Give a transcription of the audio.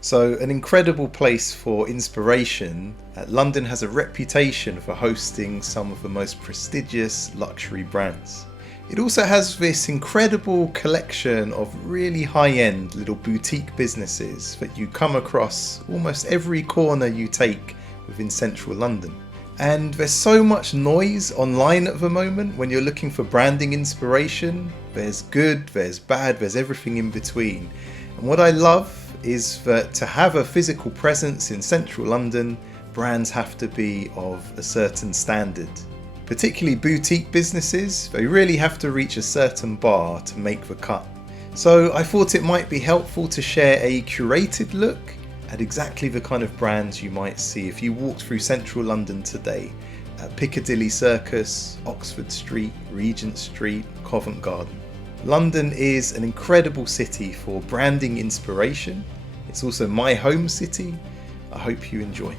So, an incredible place for inspiration, London has a reputation for hosting some of the most prestigious luxury brands. It also has this incredible collection of really high-end little boutique businesses that you come across almost every corner you take within central London. And there's so much noise online at the moment when you're looking for branding inspiration. There's good, there's bad, there's everything in between. And what I love is that to have a physical presence in central London, brands have to be of a certain standard. Particularly boutique businesses, they really have to reach a certain bar to make the cut. So I thought it might be helpful to share a curated look at exactly the kind of brands you might see if you walked through central London today at Piccadilly Circus, Oxford Street, Regent Street, Covent Garden. London is an incredible city for branding inspiration. It's also my home city. I hope you enjoy.